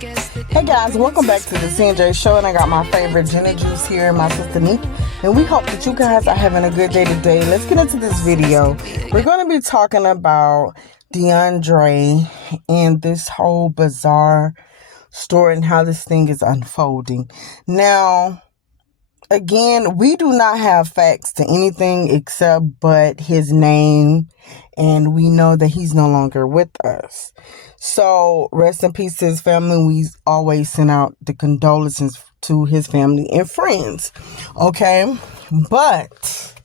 Hey guys, welcome back to the CNJ show, and I got my favorite ginger juice here, my sister Neek, and we hope that you guys are having a good day today. Let's get into this video. We're going to be talking about Deundray and this whole bizarre story and how this thing is unfolding. Now, again, we do not have facts to anything except but his name, and we know that he's no longer with us. So, rest in peace to his family. We always send out the condolences to his family and friends. Okay? But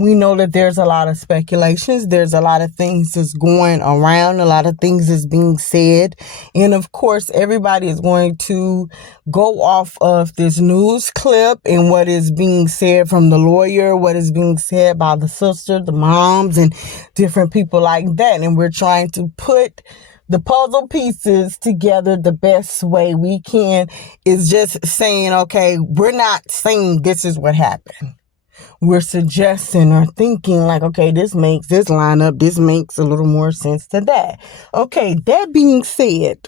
we know that there's a lot of speculations. There's a lot of things that's going around. A lot of things is being said. And of course, everybody is going to go off of this news clip and what is being said from the lawyer, what is being said by the sister, the moms, and different people like that. And we're trying to put the puzzle pieces together the best way we can. Is just saying, okay, we're not saying this is what happened. We're suggesting or thinking like, okay, this makes this line up. This makes a little more sense to that. Okay, that being said,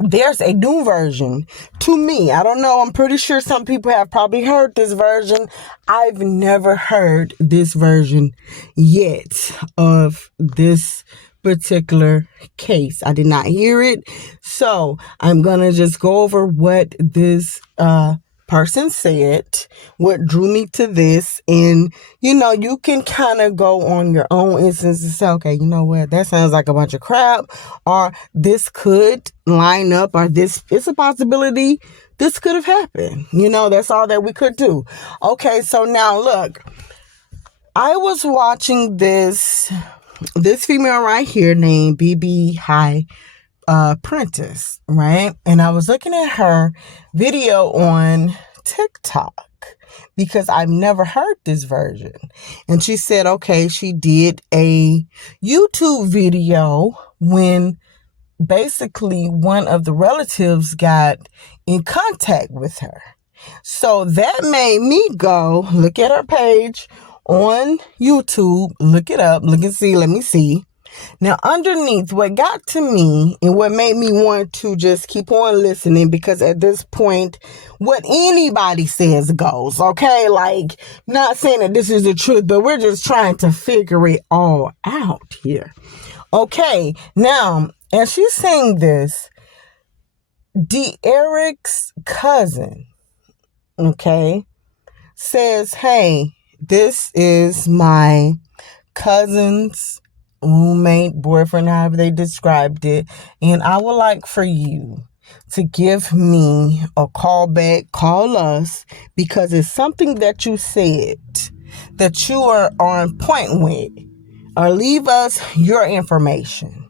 there's a new version to me. I don't know. I'm pretty sure some people have probably heard this version. I've never heard this version yet of this particular case. I did not hear it. So I'm going to just go over what this person said, what drew me to this. And, you can kind of go on your own instance and say, okay, you know what? That sounds like a bunch of crap. Or this could line up, or this is a possibility. This could have happened. That's all that we could do. Okay, so now look, I was watching this female right here named BB High Prentice, right? And I was looking at her video on TikTok because I've never heard this version. And she said, okay, she did a YouTube video when basically one of the relatives got in contact with her. So that made me go look at her page on YouTube, look it up, look and see, let me see. Now, underneath, what got to me and what made me want to just keep on listening, because at this point, what anybody says goes, okay? Like, not saying that this is the truth, but we're just trying to figure it all out here. Okay, now, as she's saying this, Eric's cousin, okay, says, hey, this is my cousin's roommate, boyfriend, however they described it, and I would like for you to give me a call back, call us, because it's something that you said that you are on point with, or leave us your information.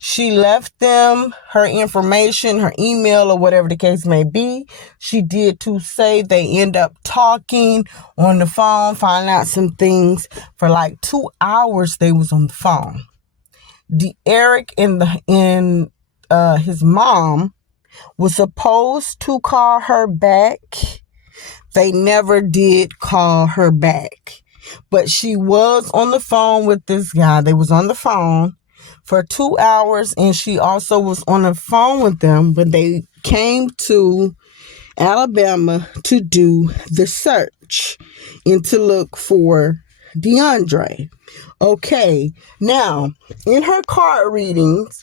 She left them her information, her email, or whatever the case may be. She did to say they end up talking on the phone, finding out some things. For like 2 hours, they was on the phone. Eric and his mom was supposed to call her back. They never did call her back. But she was on the phone with this guy. They was on the phone for 2 hours, and she also was on the phone with them when they came to Alabama to do the search and to look for Deundray. Okay, now, in her card readings,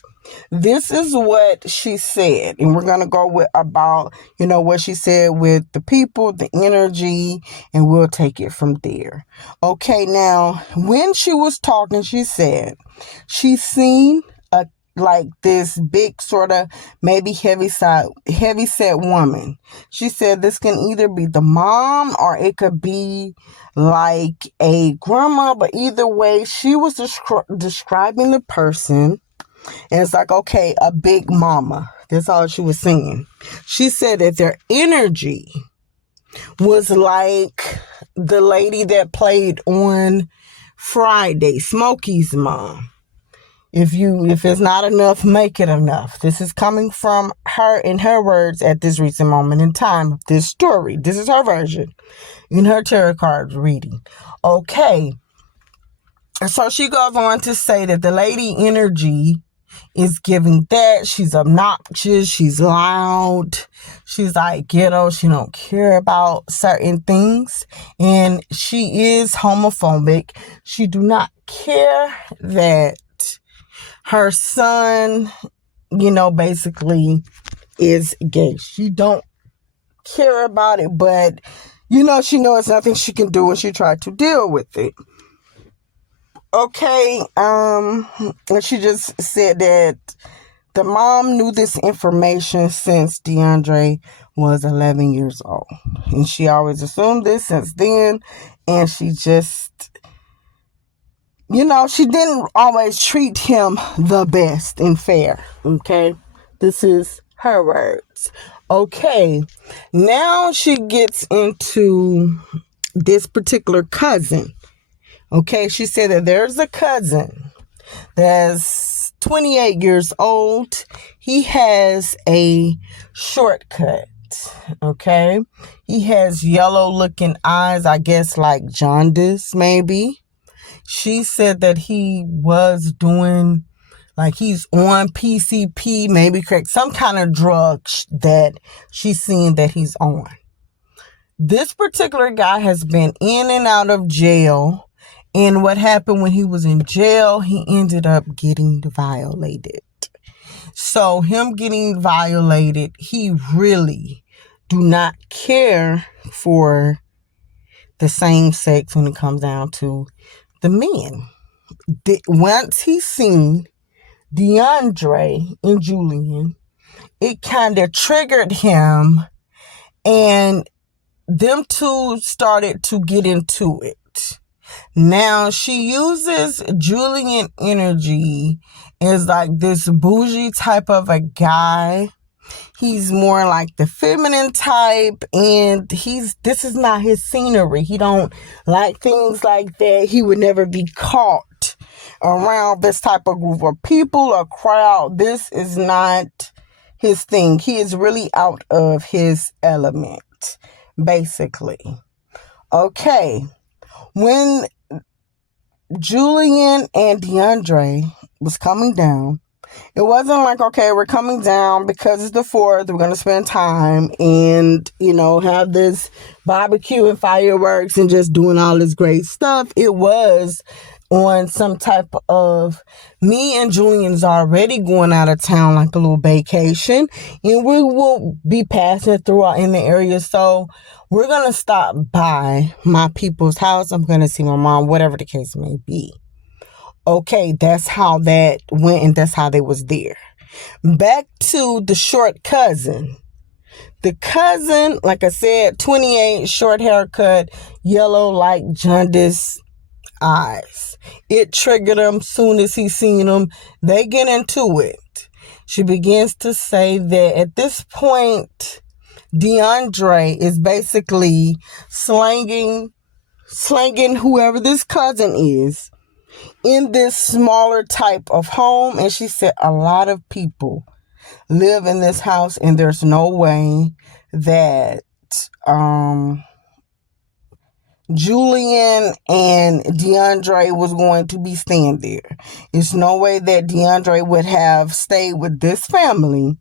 this is what she said, and we're going to go with about, what she said with the people, the energy, and we'll take it from there. Okay, now, when she was talking, she said she's seen this big sort of maybe heavy-set woman. She said this can either be the mom or it could be like a grandma, but either way, she was describing the person. And it's like, okay, a big mama. That's all she was saying. She said that their energy was like the lady that played on Friday, Smokey's mom. If it's not enough, make it enough. This is coming from her in her words at this recent moment in time of this story. This is her version in her tarot card reading. Okay. So she goes on to say that the lady energy is giving that. She's obnoxious. She's loud. She's like ghetto. She don't care about certain things. And she is homophobic. She do not care that her son, basically is gay. She don't care about it, but, she knows nothing she can do and she tried to deal with it. Okay, and she just said that the mom knew this information since Deundray was 11 years old. And she always assumed this since then. And she just, she didn't always treat him the best and fair. Okay, this is her words. Okay, now she gets into this particular cousin. Okay, she said that there's a cousin that's 28 years old. He has a shortcut. Okay, he has yellow looking eyes, I guess like jaundice maybe. She said that he was doing, like he's on PCP, maybe correct, some kind of drug that she's seen that he's on. This particular guy has been in and out of jail. And what happened when he was in jail, he ended up getting violated. So him getting violated, he really do not care for the same sex when it comes down to the men. Once he seen Deundray and Julian, it kind of triggered him, and them two started to get into it. Now, she uses Julian energy as like this bougie type of a guy. He's more like the feminine type, and this is not his scenery. He don't like things like that. He would never be caught around this type of group of people or crowd. This is not his thing. He is really out of his element, basically. Okay. When Julian and Deundray was coming down, it wasn't like, okay, we're coming down because it's the 4th, we're going to spend time and, have this barbecue and fireworks and just doing all this great stuff. It was on some type of, me and Julian's already going out of town, like a little vacation, and we will be passing throughout in the area. So we're going to stop by my people's house. I'm going to see my mom, whatever the case may be. Okay, that's how that went, and that's how they was there. Back to the short cousin. The cousin, like I said, 28, short haircut, yellow like jaundice eyes. It triggered him soon as he seen them. They get into it. She begins to say that at this point, Deundray is basically slanging whoever this cousin is in this smaller type of home. And she said a lot of people live in this house, and there's no way that Julian and Deundray was going to be staying there. There's no way that Deundray would have stayed with this family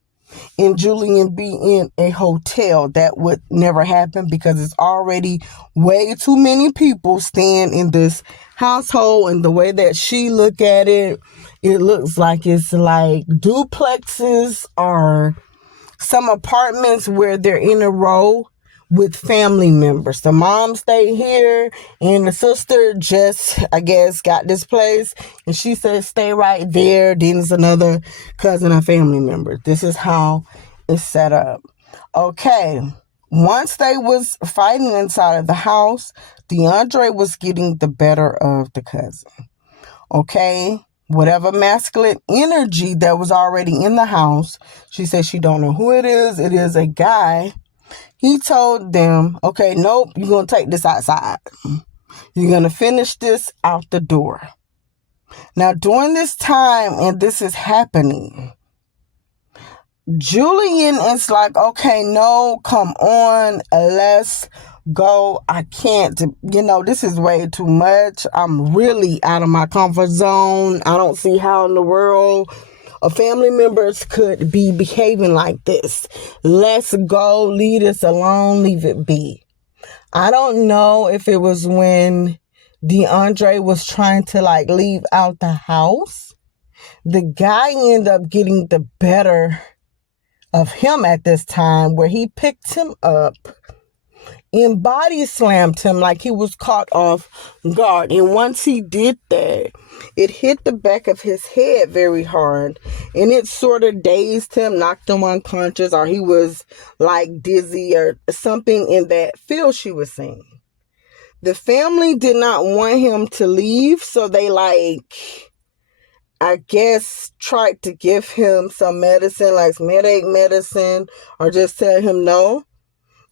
and Julian be in a hotel. That would never happen, because it's already way too many people staying in this household. And the way that she look at it, it looks like it's like duplexes or some apartments where they're in a row with family members. The mom stayed here and the sister just, I guess, got this place, and she said stay right there. Then there's another cousin or family member. This is how it's set up. Okay, once they was fighting inside of the house, Deundray was getting the better of the cousin. Okay, whatever masculine energy that was already in the house, she said she don't know who it is. It is a guy. He told them, okay, nope, you're going to take this outside. You're going to finish this out the door. Now, during this time, and this is happening, Julian is like, okay, no, come on, let's go. I can't, this is way too much. I'm really out of my comfort zone. I don't see how in the world family members could be behaving like this. Let's go, leave this alone, leave it be. I don't know if it was when Deundray was trying to leave out the house. The guy ended up getting the better of him at this time, where he picked him up and body slammed him like he was caught off guard. And once he did that, it hit the back of his head very hard, and it sort of dazed him, knocked him unconscious, or he was dizzy or something in that field she was saying. The family did not want him to leave, so they I guess tried to give him some medicine, like some headache medicine, or just tell him no,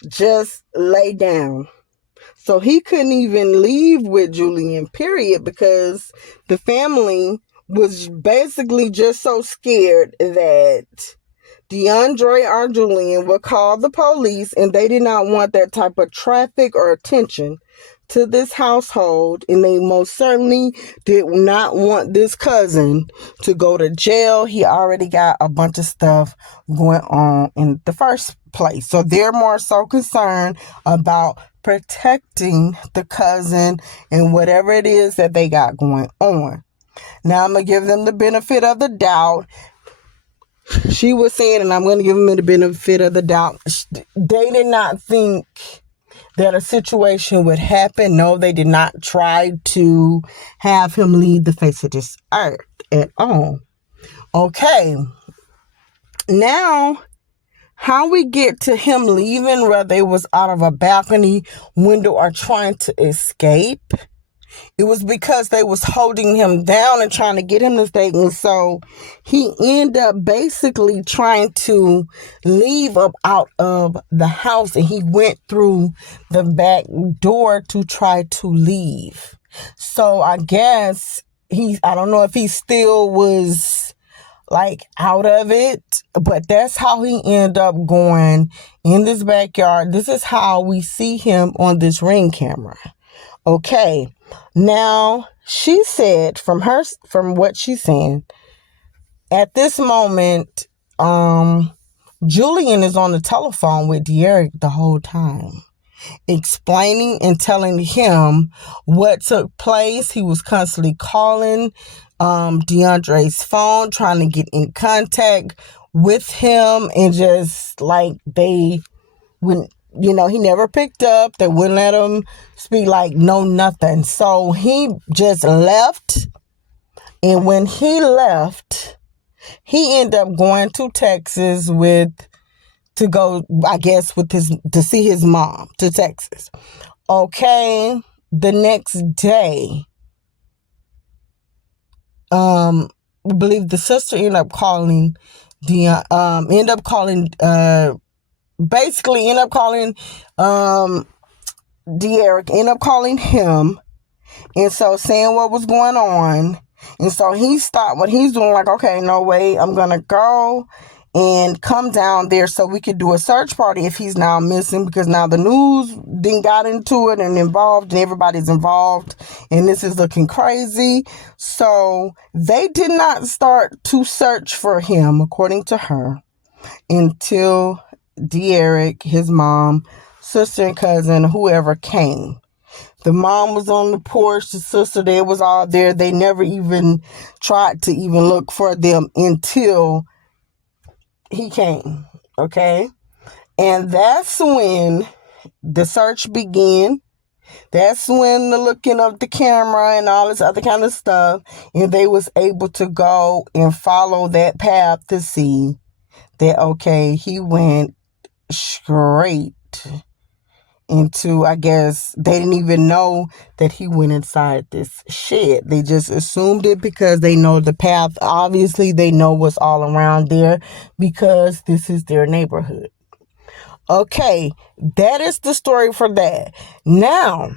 just lay down. So he couldn't even leave with Julian, period, because the family was basically just so scared that Deundray or Julian would call the police, and they did not want that type of traffic or attention to this household, and they most certainly did not want this cousin to go to jail. He already got a bunch of stuff going on in the first place. So they're more so concerned about protecting the cousin and whatever it is that they got going on. Now I'm going to give them the benefit of the doubt. She was saying, and I'm going to give them the benefit of the doubt, they did not think that a situation would happen. No, they did not try to have him leave the face of this earth at all. Okay. Now, how we get to him leaving, whether it was out of a balcony window or trying to escape, it was because they was holding him down and trying to get him to stay. And so he ended up basically trying to leave up out of the house, and he went through the back door to try to leave. So I guess I don't know if he still was out of it, but that's how he ended up going in this backyard. This is how we see him on this Ring camera. Okay. Now, she said from what she's saying, at this moment, Julian is on the telephone with Derek the whole time, explaining and telling him what took place. He was constantly calling Deundray's phone, trying to get in contact with him, and just they wouldn't. He never picked up. They wouldn't let him speak, no, nothing. So he just left. And when he left, he ended up going to Texas to see his mom, to Texas. Okay. The next day, I believe the sister ended up calling Derek, ended up calling him, and so saying what was going on. And so he stopped what he's doing, okay, no way, I'm gonna go and come down there so we could do a search party if he's now missing, because now the news then got into it and involved, and everybody's involved, and this is looking crazy. So they did not start to search for him, according to her, until Derek, his mom, sister and cousin, whoever came. The mom was on the porch, the sister, they was all there. They never even tried to even look for them until he came. Okay. And that's when the search began. That's when the looking of the camera and all this other kind of stuff. And they was able to go and follow that path to see that, okay, he went straight into, I guess, they didn't even know that he went inside this shed. They just assumed it because they know the path. Obviously, they know what's all around there because this is their neighborhood. Okay, that is the story for that. Now,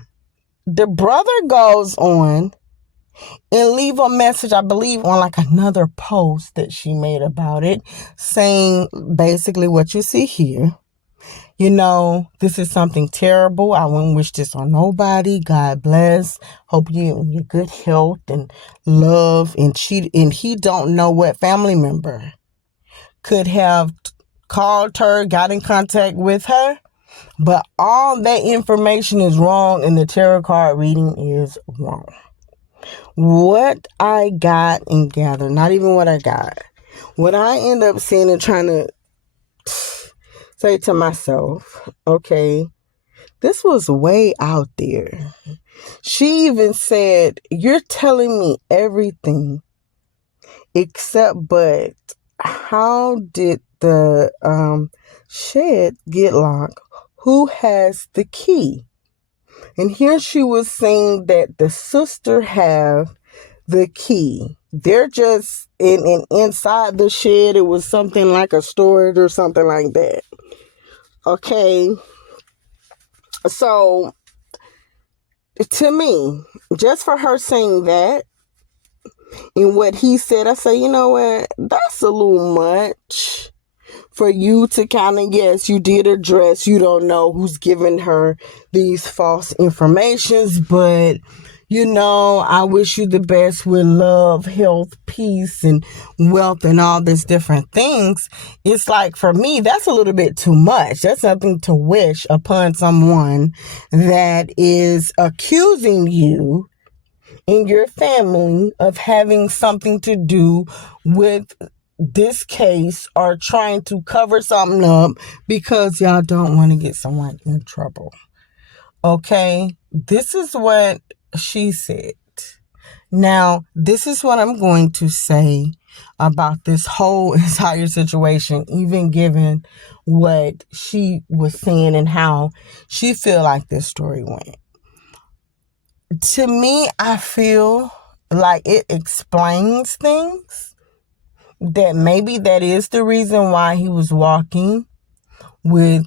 the brother goes on and leave a message, I believe, on another post that she made about it, saying basically what you see here. This is something terrible. I wouldn't wish this on nobody. God bless. Hope you in your good health and love. And he don't know what family member could have called her, got in contact with her. But all that information is wrong, and the tarot card reading is wrong. What I got and gathered, not even what I got. What I end up seeing and trying to say to myself, okay, this was way out there. She even said, you're telling me everything except but how did the shed get locked? Who has the key? And here she was saying that the sister have the key. They're just inside the shed. It was something like a storage or something like that. Okay. So, to me, just for her saying that and what he said, I say, you know what? That's a little much for you to kind of, yes, you did address, you don't know who's giving her these false informations, but I wish you the best with love, health, peace, and wealth, and all these different things. It's like, for me, that's a little bit too much. That's something to wish upon someone that is accusing you and your family of having something to do with this case, or trying to cover something up because y'all don't want to get someone in trouble. Okay, this is what she said. Now, this is what I'm going to say about this whole entire situation, even given what she was saying and how she feel like this story went. To me, I feel like it explains things, that maybe that is the reason why he was walking with,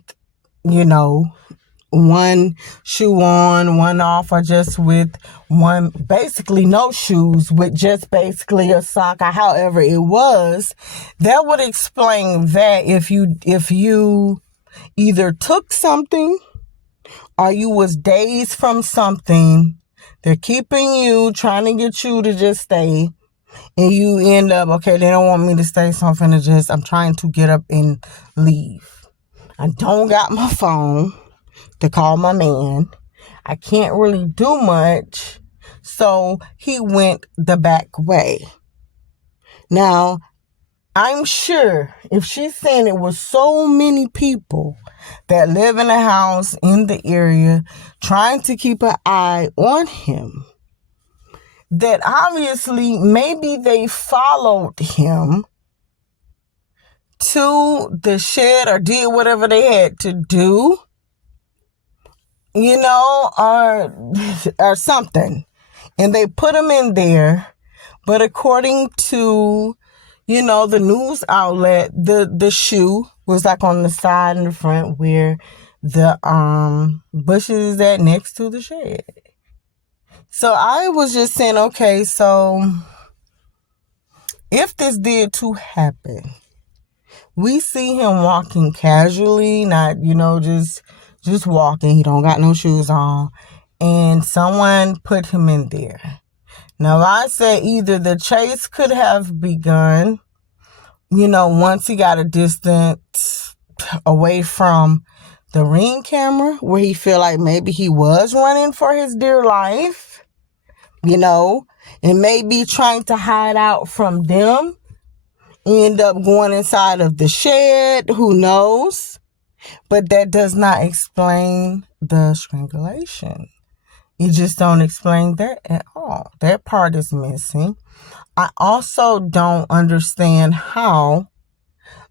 one shoe on, one off, or just with one, basically no shoes, with just basically a sock, or however it was. That would explain that if you either took something or you was dazed from something, they're keeping you, trying to get you to just stay. And you end up, okay, they don't want me to stay, so I'm trying to get up and leave. I don't got my phone to call my man. I can't really do much. So he went the back way. Now, I'm sure if she's saying it was so many people that live in a house in the area trying to keep an eye on him, that obviously maybe they followed him to the shed or did whatever they had to do, or something. And they put him in there. But according to, the news outlet, the shoe was like on the side and the front where the bushes is at next to the shed. So I was just saying, okay, so if this did to happen, we see him walking casually, not, just walking. He don't got no shoes on. And someone put him in there. Now, I said either the chase could have begun, once he got a distance away from the Ring camera, where he feel like maybe he was running for his dear life. And maybe trying to hide out from them, end up going inside of the shed, who knows? But that does not explain the strangulation. You just don't explain that at all. That part is missing. I also don't understand how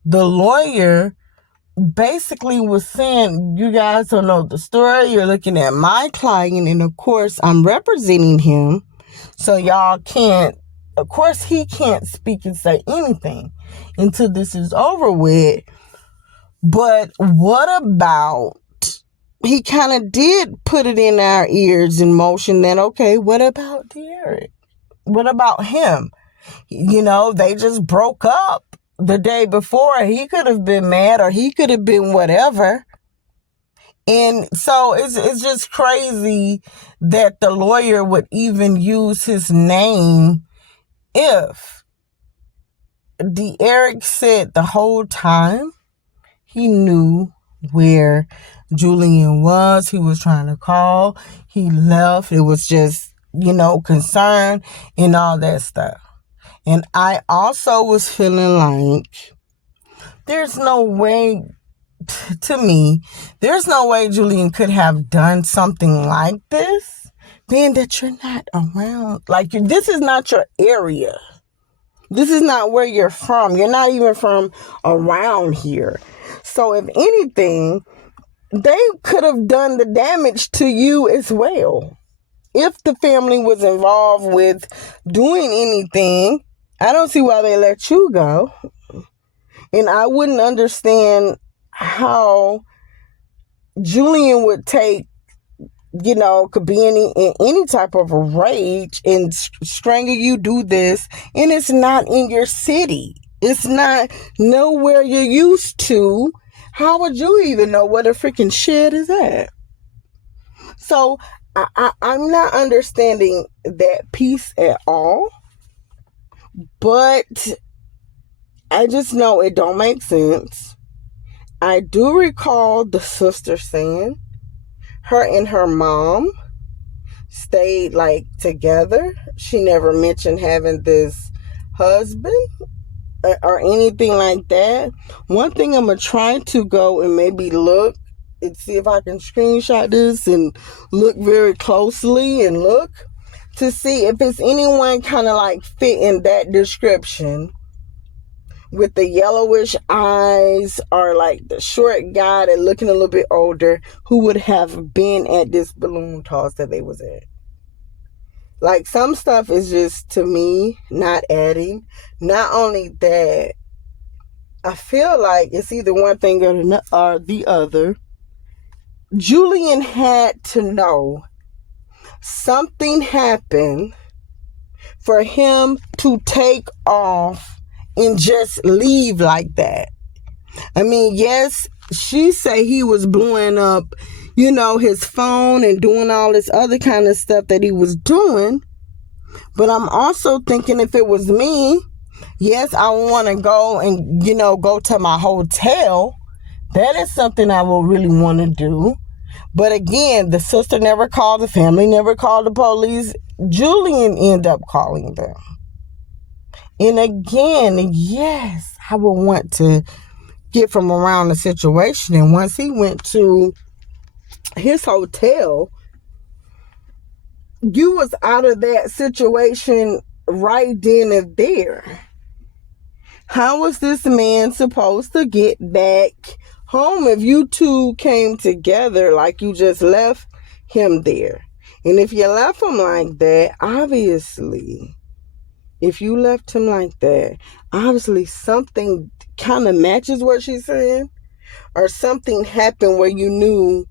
the lawyer basically was saying, you guys don't know the story. You're looking at my client, and of course I'm representing him. So y'all can't, of course he can't speak and say anything until this is over with. But what about, he kind of did put it in our ears in motion that, okay, what about Derek? What about him? They just broke up the day before. He could have been mad, or he could have been whatever. And so it's just crazy that the lawyer would even use his name if Eric said the whole time he knew where Julian was. He was trying to call. He left. It was just, concern and all that stuff. And I also was feeling like there's no way, to me, there's no way Julian could have done something like this, being that you're not around. Like, this is not your area. This is not where you're from. You're not even from around here. So if anything, they could have done the damage to you as well. If the family was involved with doing anything, I don't see why they let you go. And I wouldn't understand how Julian would take, could be in any type of a rage and strangle you, do this, and it's not in your city. It's not nowhere you're used to. How would you even know what a freaking shed is at? So I'm not understanding that piece at all. But I just know it don't make sense. I do recall the sister saying her and her mom stayed together. She never mentioned having this husband or anything like that. One thing I'm going to try to go and maybe look and see if I can screenshot this and look very closely and look to see if it's anyone kind of fit in that description with the yellowish eyes or the short guy that looking a little bit older who would have been at this balloon toss that they was at. Some stuff is just, to me, not adding. Not only that, I feel like it's either one thing or the other. Julian had to know something happened for him to take off and just leave like that. I mean, yes, she say he was blowing up, his phone and doing all this other kind of stuff that he was doing. But I'm also thinking, if it was me, yes, I want to go and, go to my hotel. That is something I will really want to do. But again, the sister never called, the family never called the police. Julian ended up calling them. And again, yes, I would want to get from around the situation. And once he went to his hotel, you was out of that situation right then and there. How was this man supposed to get back home if you two came together like you just left him there? And if you left him like that, obviously, if you left him like that, obviously something kind of matches what she's saying, or something happened where you knew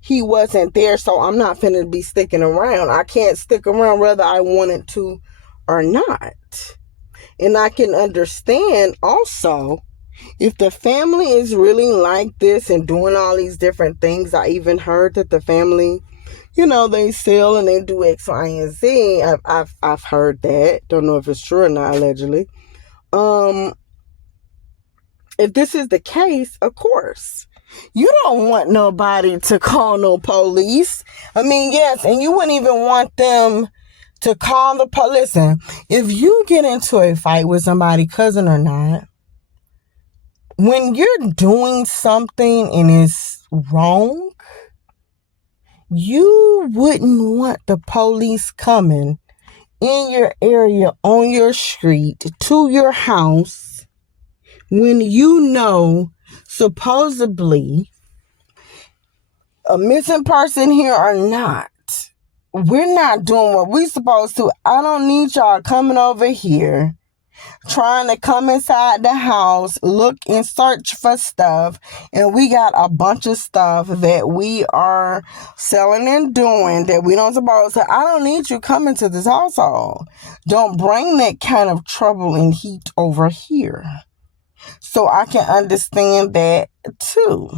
he wasn't there. So I'm not finna be sticking around. I can't stick around whether I wanted to or not. And I can understand also if the family is really like this and doing all these different things. I even heard that the family, they sell and they do X, Y, and Z. I've heard that. Don't know if it's true or not, allegedly. If this is the case, of course, you don't want nobody to call no police. I mean, yes, and you wouldn't even want them to call the police. Listen, if you get into a fight with somebody, cousin or not, when you're doing something and it's wrong, you wouldn't want the police coming in your area, on your street, to your house, when supposedly a missing person here or not. We're not doing what we're supposed to. I don't need y'all coming over here trying to come inside the house, look and search for stuff, and we got a bunch of stuff that we are selling and doing that we don't supposed to. I don't need you coming to this household. Don't bring that kind of trouble and heat over here. So I can understand that too.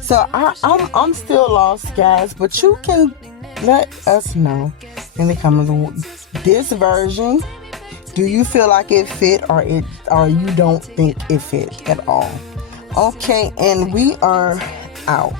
So I'm still lost, guys, but you can let us know in the comments. This version, do you feel like it fit, or you don't think it fit at all? Okay, and we are out.